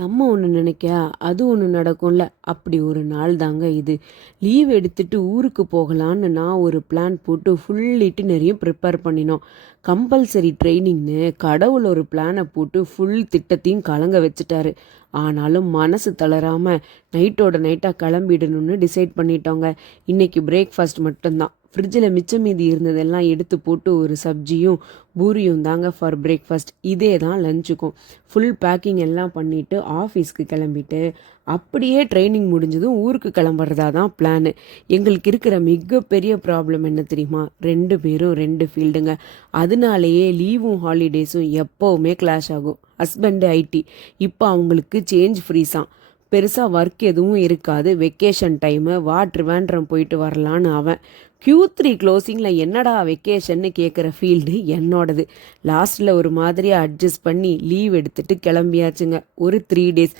நம்ம ஒன்று நினைக்கா அது ஒன்று நடக்கும்ல. அப்படி ஒரு நாள் தாங்க இது. லீவ் எடுத்துட்டு ஊருக்கு போகலான்னு நான் ஒரு பிளான் போட்டு ஃபுல் இட்டினரியும் ப்ரிப்பேர் பண்ணினோம். கம்பல்சரி ட்ரைனிங்னு கடவுள் ஒரு பிளானை போட்டு ஃபுல் திட்டத்தையும் கலங்க வச்சுட்டாரு. ஆனாலும் மனசு தளராம நைட்டோட நைட்டாக கிளம்பிடணும்னு டிசைட் பண்ணிட்டோங்க. இன்னைக்கு பிரேக்ஃபாஸ்ட் மட்டும்தான். ஃப்ரிட்ஜில் மிச்சம் மீதி இருந்ததெல்லாம் எடுத்து போட்டு ஒரு சப்ஜியும் பூரியும் தாங்க ஃபார் பிரேக்ஃபாஸ்ட். இதே தான் லஞ்சுக்கும். ஃபுல் பேக்கிங் எல்லாம் பண்ணிவிட்டு ஆஃபீஸ்க்கு கிளம்பிட்டு அப்படியே ட்ரைனிங் முடிஞ்சதும் ஊருக்கு கிளம்புறதா தான் பிளானு. எங்களுக்கு இருக்கிற மிகப்பெரிய ப்ராப்ளம் என்ன தெரியுமா? 2 பேரும் 2 ஃபீல்டுங்க. அதனாலேயே லீவும் ஹாலிடேஸும் எப்போவுமே கிளாஷ் ஆகும். ஹஸ்பண்டு ஐடி, இப்போ அவங்களுக்கு சேஞ்ச் ஃப்ரீஸாம். பெருசாக ஒர்க் எதுவும் இருக்காது. வெக்கேஷன் டைமு ட்ரிவாண்ட்ரம் போயிட்டு வரலான்னு அவன். Q3 க்ளோசிங்கில் என்னடா வெக்கேஷன்னு கேட்குற ஃபீல்டு என்னோடது. லாஸ்ட்டில் ஒரு மாதிரியாக அட்ஜஸ்ட் பண்ணி லீவ் எடுத்துட்டு கிளம்பியாச்சுங்க. ஒரு 3 டேஸ்